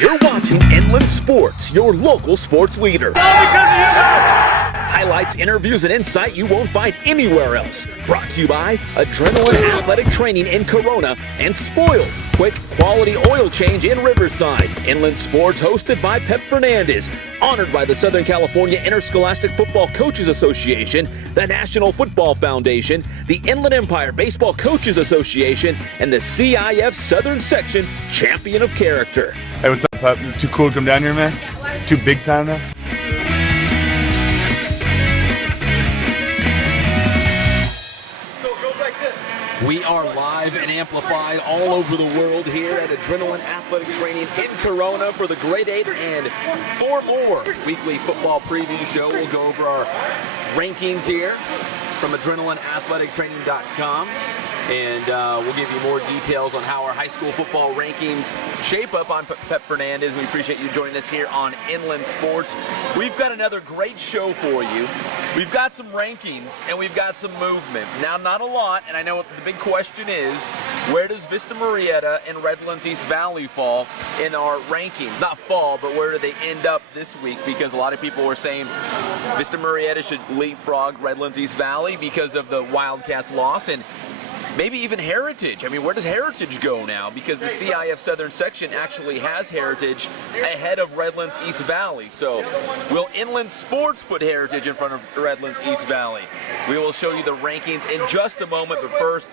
You're watching Inland Sports, your local sports leader. Highlights, interviews, and insight you won't find anywhere else. Brought to you by Adrenaline Athletic Training in Corona and Spoiled, quick quality oil change in Riverside. Inland Sports hosted by Pep Fernandez. Honored by the Southern California Interscholastic Football Coaches Association, the National Football Foundation, the Inland Empire Baseball Coaches Association, and the CIF Southern Section Champion of Character. Hey, what's up, Pep? You too cool to come down here, man? Too big time now? We are live and amplified all over the world here at Adrenaline Athletic Training in Corona for the Grade 8 and 4 more weekly football preview show. We'll go over our rankings here from AdrenalineAthleticTraining.com. And we'll give you more details on how our high school football rankings shape up. On Pep Fernandez. We appreciate you joining us here on Inland Sports. We've got another great show for you. We've got some rankings and we've got some movement. Now, not a lot, and I know the big question is, where does Vista Murrieta and Redlands East Valley fall in our rankings? Not fall, but where do they end up this week? Because a lot of people were saying Vista Murrieta should leapfrog Redlands East Valley because of the Wildcats loss, and maybe even Heritage. I mean, where does Heritage go now? Because the CIF Southern Section actually has Heritage ahead of Redlands East Valley. So will Inland Sports put Heritage in front of Redlands East Valley? We will show you the rankings in just a moment, but first,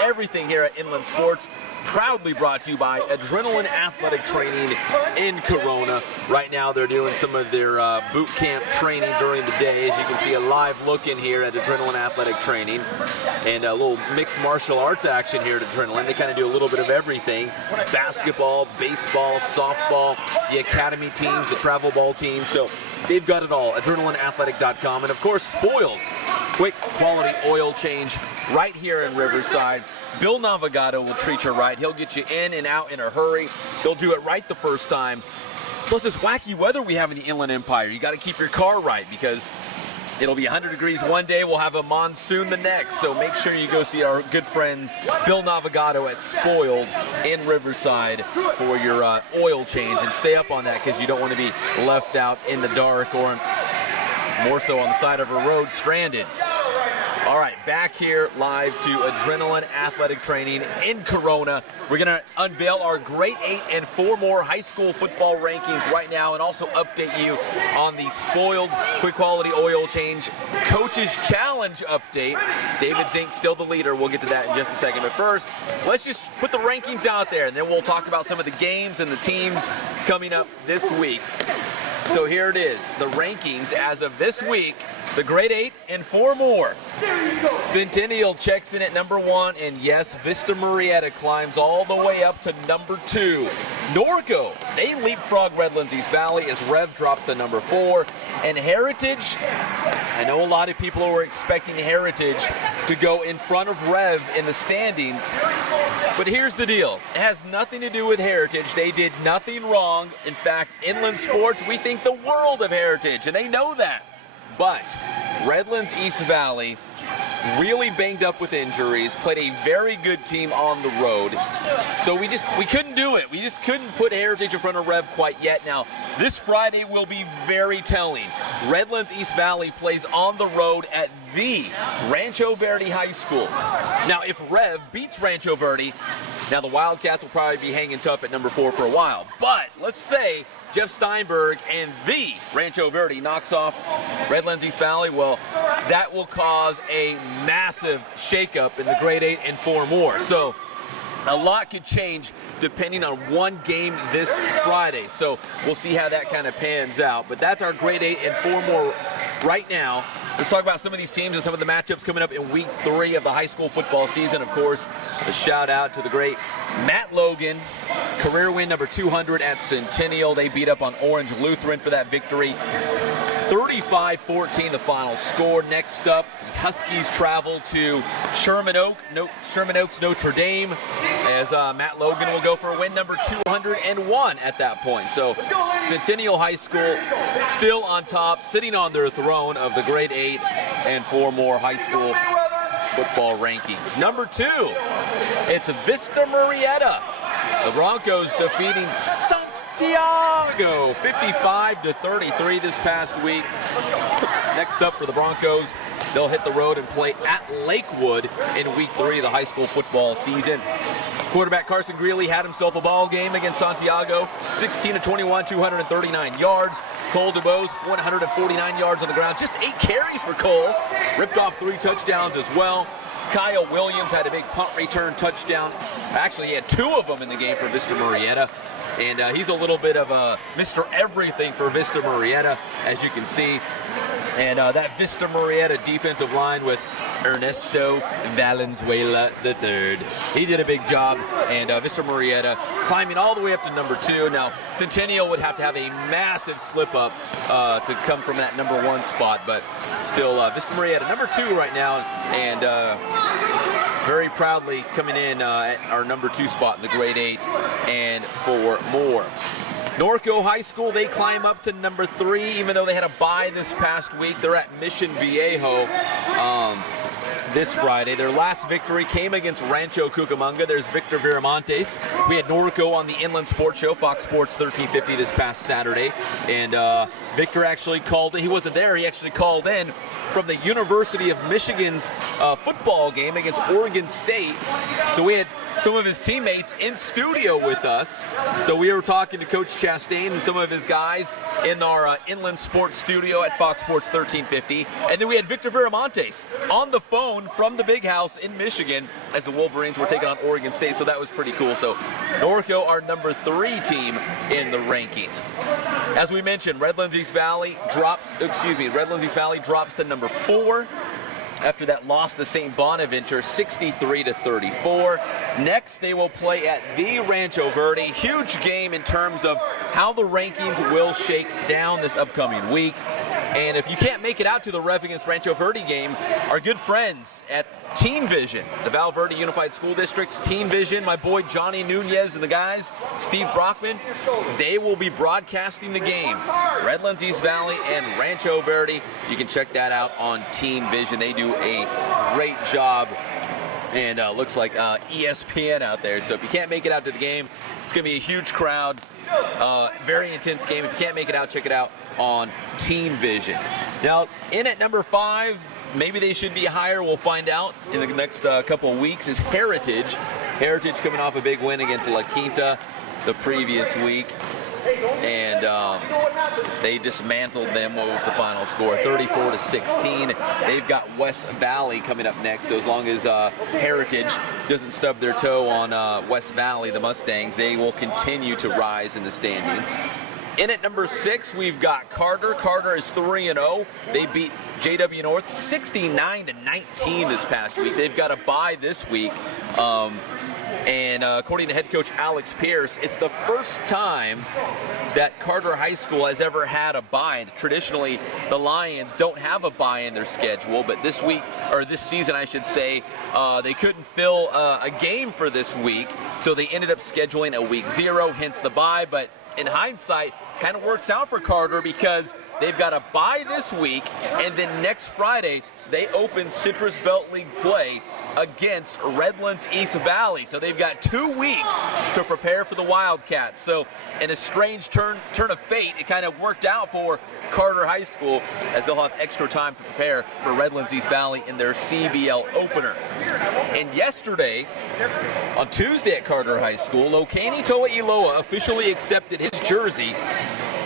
everything here at Inland Sports proudly brought to you by Adrenaline Athletic Training in Corona. Right now they're doing some of their boot camp training during the day. As you can see, a live look in here at Adrenaline Athletic Training, and a little mixed martial arts action here at Adrenaline. They kind of do a little bit of everything: basketball, baseball, softball, the academy teams, the travel ball teams. So they've got it all. AdrenalineAthletic.com, and of course, Spoiled, quick quality oil change right here in Riverside. Bill Navigado will treat you right. He'll get you in and out in a hurry. He'll do it right the first time. Plus this wacky weather we have in the Inland Empire. You got to keep your car right because it'll be 100 degrees one day. We'll have a monsoon the next. So make sure you go see our good friend Bill Navigado at Spoiled in Riverside for your oil change. And stay up on that because you don't want to be left out in the dark or more so on the side of a road stranded. All right, back here live to Adrenaline Athletic Training in Corona. We're going to unveil our Grade 8 and 4 more high school football rankings right now, and also update you on the Spoiled quick quality oil change Coaches Challenge update. David Zink still the leader. We'll get to that in just a second. But first, let's just put the rankings out there, and then we'll talk about some of the games and the teams coming up this week. So here it is, the rankings as of this week, the Grade 8 and 4 more. Centennial checks in at number 1, and yes, Vista Murrieta climbs all the way up to number 2. Norco, they leapfrog Redlands East Valley as Rev drops to number 4. And Heritage, I know a lot of people were expecting Heritage to go in front of Rev in the standings, but here's the deal. It has nothing to do with Heritage. They did nothing wrong. In fact, Inland Sports, we think the world of Heritage, and they know that. But Redlands East Valley really banged up with injuries, played a very good team on the road. So we couldn't do it. We just couldn't put Heritage in front of Rev quite yet. Now, this Friday will be very telling. Redlands East Valley plays on the road at the Rancho Verde High School. Now, if Rev beats Rancho Verde, now the Wildcats will probably be hanging tough at number 4 for a while. But let's say Jeff Steinberg and the Rancho Verde knocks off Redlands East Valley, well, that will cause a massive shakeup in the Grade 8 and 4 more. So a lot could change depending on one game this Friday. So we'll see how that kind of pans out. But that's our Grade 8 and 4 more right now. Let's talk about some of these teams and some of the matchups coming up in Week 3 of the high school football season. Of course, a shout out to the great Matt Logan, career win number 200 at Centennial. They beat up on Orange Lutheran for that victory. 35-14 the final score. Next up, Huskies travel to Sherman Oaks Notre Dame, as Matt Logan will go for a win number 201 at that point. So Centennial High School still on top, sitting on their throne of the Grade 8 and 4 more high school football rankings. Number 2, it's Vista Murrieta. The Broncos defeating Santiago, 55-33 this past week. Next up for the Broncos, they'll hit the road and play at Lakewood in week 3 of the high school football season. Quarterback Carson Greeley had himself a ball game against Santiago, 16-21, 239 yards. Cole DuBose, 149 yards on the ground, just 8 carries for Cole. Ripped off 3 touchdowns as well. Kyle Williams had a big punt return touchdown. Actually, he had 2 of them in the game for Vista Murrieta. And he's a little bit of a Mr. Everything for Vista Murrieta, as you can see. And that Vista Murrieta defensive line with Ernesto Valenzuela III. He did a big job, and Vista Murrieta climbing all the way up to number 2. Now, Centennial would have to have a massive slip-up to come from that number 1 spot, but still, Vista Murrieta number 2 right now, and very proudly coming in at our number 2 spot in the grade 8 and 4 more. Norco High School, they climb up to number 3, even though they had a bye this past week. They're at Mission Viejo this Friday. Their last victory came against Rancho Cucamonga. There's Victor Viramontes. We had Norco on the Inland Sports Show, Fox Sports 1350 this past Saturday. And Victor actually called in. He wasn't there. He actually called in from the University of Michigan's football game against Oregon State. So we had some of his teammates in studio with us. So we were talking to Coach Chastain and some of his guys in our Inland Sports studio at Fox Sports 1350. And then we had Victor Viramontes on the phone from the Big House in Michigan as the Wolverines were taking on Oregon State. So that was pretty cool. So Norco, our number 3 team in the rankings. As we mentioned, Redlands East Valley drops to number 4. After that loss to St. Bonaventure, 63-34. Next, they will play at the Rancho Verde. Huge game in terms of how the rankings will shake down this upcoming week. And if you can't make it out to the Rev against Rancho Verde game, our good friends at Teen Vision, the Val Verde Unified School District's Teen Vision, my boy Johnny Nunez and the guys, Steve Brockman, they will be broadcasting the game. Redlands East Valley and Rancho Verde. You can check that out on Teen Vision. They do a great job. And looks like ESPN out there. So if you can't make it out to the game, it's going to be a huge crowd. Very intense game. If you can't make it out, check it out on Teen Vision. Now, in at number 5, maybe they should be higher. We'll find out in the next couple of weeks, is Heritage. Heritage coming off a big win against La Quinta the previous week. And they dismantled them. What was the final score? 34-16. They've got West Valley coming up next. So as long as Heritage doesn't stub their toe on West Valley, the Mustangs, they will continue to rise in the standings. In at number 6, we've got Carter. Carter is 3-0. They beat JW North 69-19 this past week. They've got a bye this week. And according to head coach Alex Pierce, it's the first time that Carter High School has ever had a bye. Traditionally, the Lions don't have a bye in their schedule, but this week, or this season, I should say, they couldn't fill a game for this week, so they ended up scheduling a week 0, hence the bye. But in hindsight, kind of works out for Carter because they've got a bye this week, and then next Friday, they open Citrus Belt League play against Redlands East Valley. So they've got 2 weeks to prepare for the Wildcats. So in a strange turn of fate, it kind of worked out for Carter High School as they'll have extra time to prepare for Redlands East Valley in their CBL opener. And yesterday, on Tuesday at Carter High School, Locanee Toa Iloa officially accepted his jersey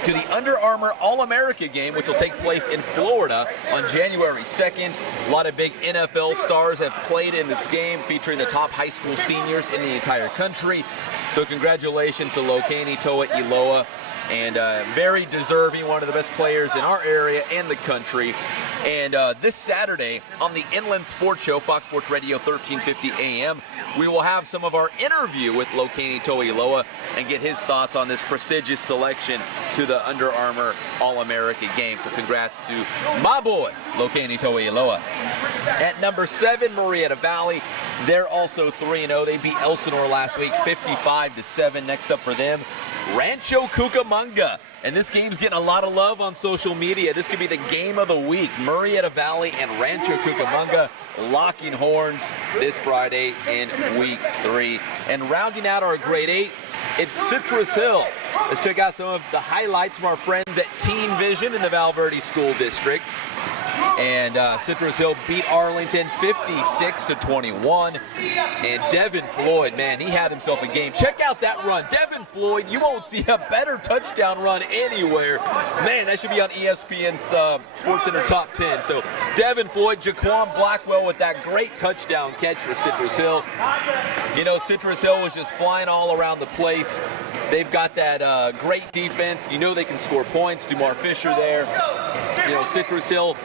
to the Under Armour All-America game, which will take place in Florida on January 2nd. A lot of big NFL stars have played in this game, featuring the top high school seniors in the entire country. So congratulations to Locanee Toa Iloa, and very deserving, one of the best players in our area and the country. And this Saturday on the Inland Sports Show, Fox Sports Radio 1350 AM, we will have some of our interview with Locanee Toa Iloa and get his thoughts on this prestigious selection to the Under Armour All-America game. So congrats to my boy, Locanee Toa Iloa. At number 7, Murrieta Valley. They're also 3-0. They beat Elsinore last week, 55-7. Next up for them, Rancho Cucamonga. And this game's getting a lot of love on social media. This could be the game of the week. Murrieta Valley and Rancho Cucamonga locking horns this Friday in week 3. And rounding out our grade 8, It's Citrus Hill. Let's check out some of the highlights from our friends at Teen Vision in the Val Verde School District. And Citrus Hill beat Arlington 56-21. And Devin Floyd, man, he had himself a game. Check out that run. Devin Floyd, you won't see a better touchdown run anywhere. Man, that should be on ESPN Sports Center Top 10. So Devin Floyd, Jaquan Blackwell with that great touchdown catch for Citrus Hill. You know, Citrus Hill was just flying all around the place. They've got that great defense. You know they can score points. DeMar Fisher there. You know, Citrus Hill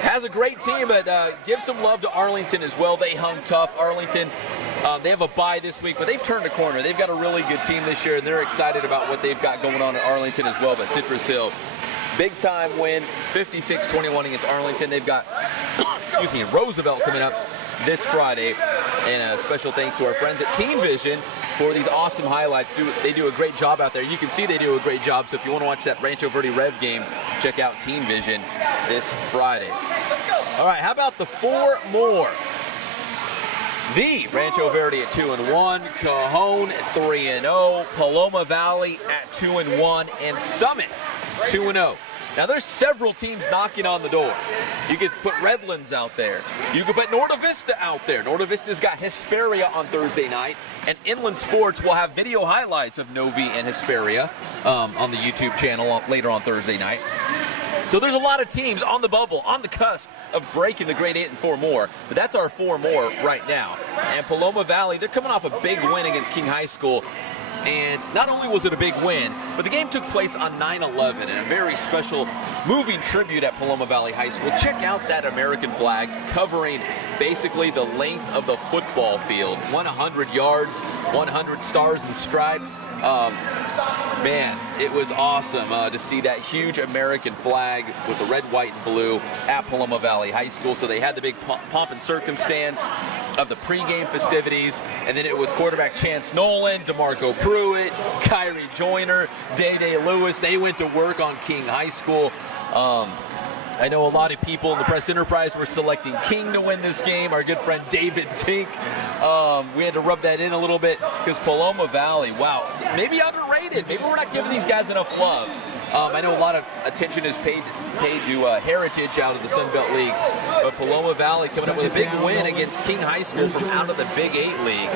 has a great team, but give some love to Arlington as well. They hung tough. Arlington, they have a bye this week, but they've turned a corner. They've got a really good team this year, and they're excited about what they've got going on at Arlington as well. But Citrus Hill, big-time win, 56-21 against Arlington. They've got, excuse me, Roosevelt coming up this Friday. And a special thanks to our friends at Teen Vision for these awesome highlights. They do a great job out there. You can see they do a great job. So if you want to watch that Rancho Verde Rev game, check out Teen Vision this Friday. All right, how about the 4 more? The Rancho Verde at 2-1, Cajon 3-0, Paloma Valley at 2-1, and Summit 2-0. Now, there's several teams knocking on the door. You could put Redlands out there. You could put Norta Vista out there. Norta Vista's got Hesperia on Thursday night, and Inland Sports will have video highlights of Novi and Hesperia on the YouTube channel later on Thursday night. So there's a lot of teams on the bubble, on the cusp of breaking the grade 8 and 4 more, but that's our 4 more right now. And Paloma Valley, they're coming off a big win against King High School. And not only was it a big win, but the game took place on 9/11 in a very special moving tribute at Paloma Valley High School. Check out that American flag covering basically the length of the football field. 100 yards, 100 stars and stripes. Man, it was awesome to see that huge American flag with the red, white, and blue at Paloma Valley High School. So they had the big pomp and circumstance of the pregame festivities, and then it was quarterback Chance Nolan, DeMarco Pruitt, Kyrie Joyner, Day-Day Lewis. They went to work on King High School. I know a lot of people in the press enterprise were selecting King to win this game. Our good friend David Zink. We had to rub that in a little bit because Paloma Valley, wow, maybe underrated. Maybe we're not giving these guys enough love. I know a lot of attention is paid to Heritage out of the Sun Belt League, but Paloma Valley coming up with a big win against King High School from out of the Big 8 League.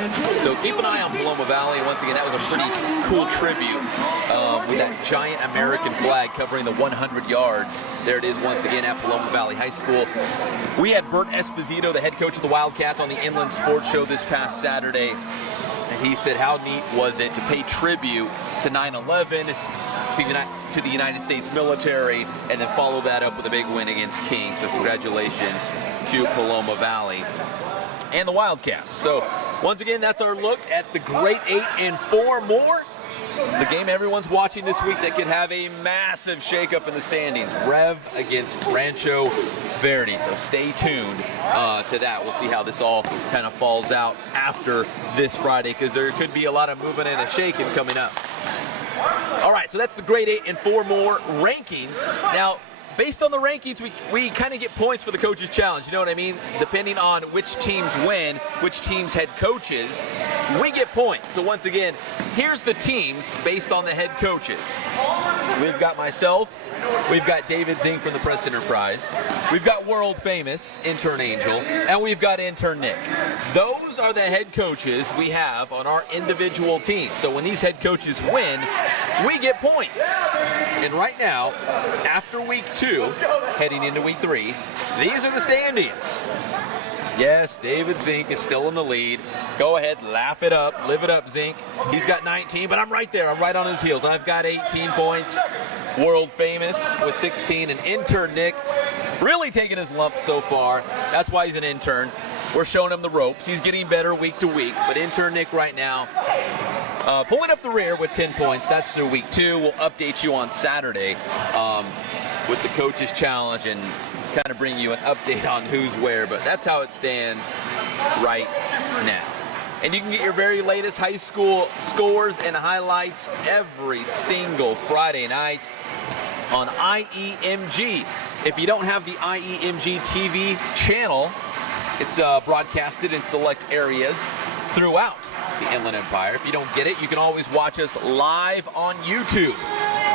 So keep an eye on Paloma Valley. Once again, that was a pretty cool tribute with that giant American flag covering the 100 yards. There it is once again at Paloma Valley High School. We had Bert Esposito, the head coach of the Wildcats, on the Inland Sports Show this past Saturday, and he said how neat was it to pay tribute to 9/11, to the United States military, and then follow that up with a big win against King. So congratulations to Paloma Valley and the Wildcats. So once again, that's our look at the grade 8 and 4 more. The game everyone's watching this week that could have a massive shakeup in the standings. Rev against Rancho Verde. So stay tuned to that. We'll see how this all kind of falls out after this Friday, because there could be a lot of movement and a shaking coming up. All right, so that's the grade 8 and 4 more rankings. Now, based on the rankings, we kind of get points for the Coaches Challenge. You know what I mean? Depending on which teams win, which teams head coaches, we get points. So once again, here's the teams based on the head coaches. We've got myself. We've got David Zink from the Press Enterprise. We've got world famous intern Angel, and we've got intern Nick. Those are the head coaches we have on our individual teams. So when these head coaches win, we get points. And right now, after week 2, heading into week 3, these are the standings. Yes, David Zink is still in the lead. Go ahead, laugh it up, live it up, Zink. He's got 19, but I'm right there. I'm right on his heels. I've got 18 points. World famous with 16, and intern Nick really taking his lump so far. That's why he's an intern. We're showing him the ropes. He's getting better week to week, but intern Nick right now pulling up the rear with 10 points. That's through week 2. We'll update you on Saturday with the Coaches Challenge and kind of bring you an update on who's where, but that's how it stands right now. And you can get your very latest high school scores and highlights every single Friday night on IEMG. If you don't have the IEMG TV channel, It's broadcasted in select areas throughout the Inland Empire. If you don't get it, you can always watch us live on YouTube.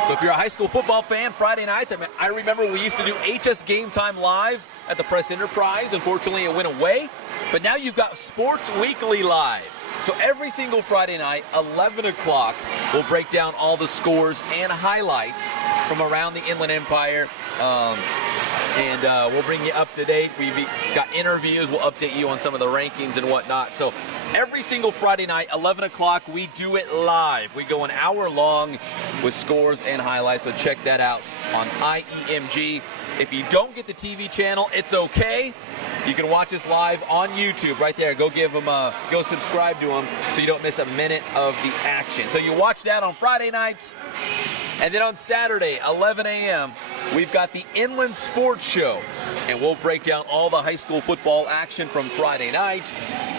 So if you're a high school football fan, Friday nights, I remember we used to do HS Game Time live at the Press Enterprise. Unfortunately, it went away. But now you've got Sports Weekly Live. So every single Friday night, 11 o'clock, we'll break down all the scores and highlights from around the Inland Empire. And we'll bring you up to date. We've got interviews. We'll update you on some of the rankings and whatnot. So every single Friday night, 11 o'clock, we do it live. We go an hour long with scores and highlights. So check that out on IEMG. If you don't get the TV channel, it's okay. You can watch us live on YouTube right there. Go give them go subscribe to them so you don't miss a minute of the action. So you watch that on Friday nights. And then on Saturday, 11 a.m., we've got the Inland Sports Show. And we'll break down all the high school football action from Friday night.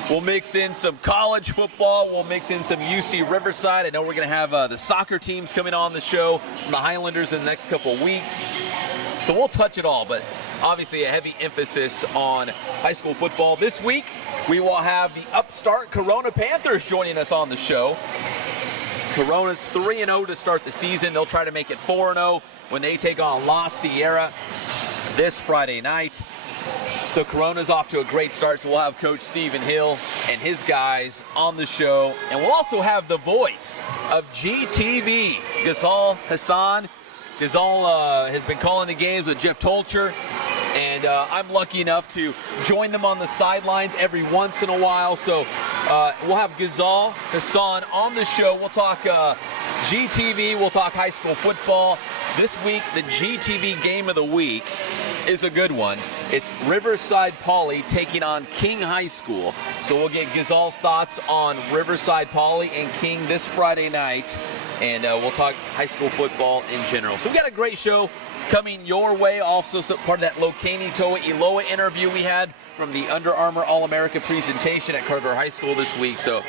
We'll mix in some college football. We'll mix in some UC Riverside. I know we're going to have the soccer teams coming on the show from the Highlanders in the next couple of weeks. So we'll touch it all, but obviously a heavy emphasis on high school football. This week, we will have the upstart Corona Panthers joining us on the show. Corona's 3-0 to start the season. They'll try to make it 4-0 when they take on La Sierra this Friday night. So Corona's off to a great start, so we'll have Coach Stephen Hill and his guys on the show. And we'll also have the voice of GTV, Ghazal Hassan. Ghazal has been calling the games with Jeff Tolcher, and I'm lucky enough to join them on the sidelines every once in a while. So we'll have Ghazal Hassan on the show. We'll talk GTV, we'll talk high school football. This week, the GTV game of the week is a good one. It's Riverside Poly taking on King High School. So we'll get Ghazal's thoughts on Riverside Poly and King this Friday night. And we'll talk high school football in general. So we got a great show coming your way. Also, part of that Lokani Toa Iloa interview we had from the Under Armour All-America presentation at Carter High School this week. So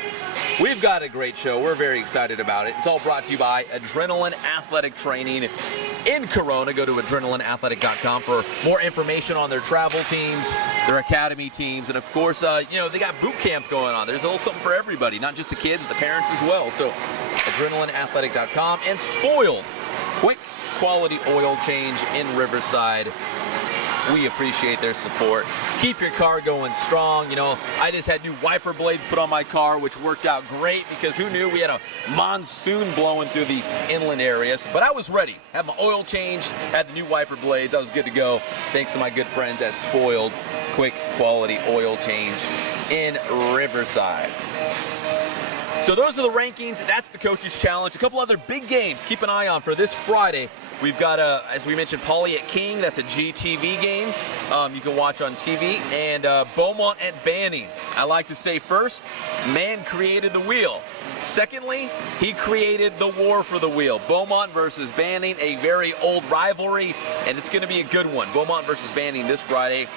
we've got a great show. We're very excited about it. It's all brought to you by Adrenaline Athletic Training in Corona. Go to adrenalineathletic.com for more information on their travel teams, their academy teams, and of course, they got boot camp going on. There's a little something for everybody, not just the kids, the parents as well. So adrenalineathletic.com. And Spoiled, quick quality oil change in Riverside. We appreciate their support. Keep your car going strong. I just had new wiper blades put on my car, which worked out great because who knew we had a monsoon blowing through the inland areas. But I was ready. Had my oil changed, had the new wiper blades. I was good to go. Thanks to my good friends at Spoiled, quick quality oil change in Riverside. So those are the rankings. That's the Coaches Challenge. A couple other big games keep an eye on for this Friday. We've got, as we mentioned, Poly at King. That's a GTV game you can watch on TV. And Beaumont at Banning. I like to say first, man created the wheel. Secondly, he created the war for the wheel. Beaumont versus Banning, a very old rivalry, and it's going to be a good one. Beaumont versus Banning this Friday.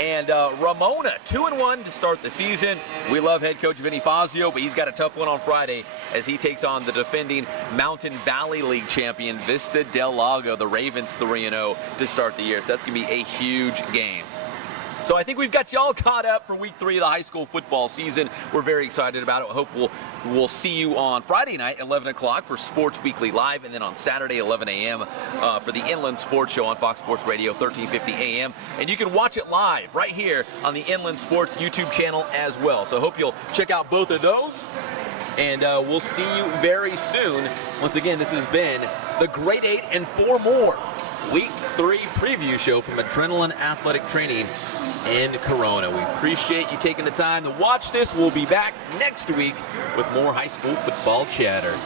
And Ramona, 2-1 to start the season. We love head coach Vinny Fazio, but he's got a tough one on Friday as he takes on the defending Mountain Valley League champion Vista Del Lago, the Ravens 3-0 to start the year. So that's going to be a huge game. So I think we've got you all caught up for week 3 of the high school football season. We're very excited about it. I hope we'll see you on Friday night, 11 o'clock for Sports Weekly Live, and then on Saturday, 11 a.m. For the Inland Sports Show on Fox Sports Radio, 1350 a.m. And you can watch it live right here on the Inland Sports YouTube channel as well. So I hope you'll check out both of those. And we'll see you very soon. Once again, this has been the Grade 8 and 4 more Week 3 preview show from Adrenaline Athletic Training in Corona. We appreciate you taking the time to watch this. We'll be back next week with more high school football chatter.